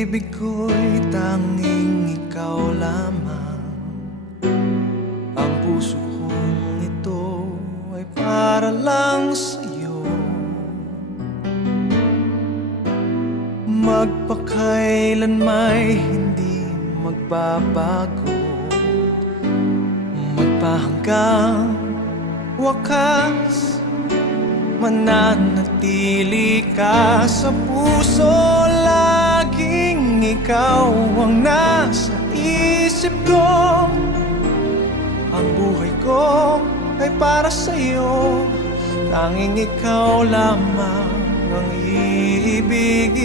pag-ibig ko'y tanging ikaw lamang. Ang puso kong ito ay para lang sa'yo. Magpakailan may hindi magbabago, magpahanggang wakas, mananatili ka sa puso. Laging ikaw ang nasa isip ko. Ang buhay ko ay para sa'yo. Tanging ikaw lamang ang iibigin.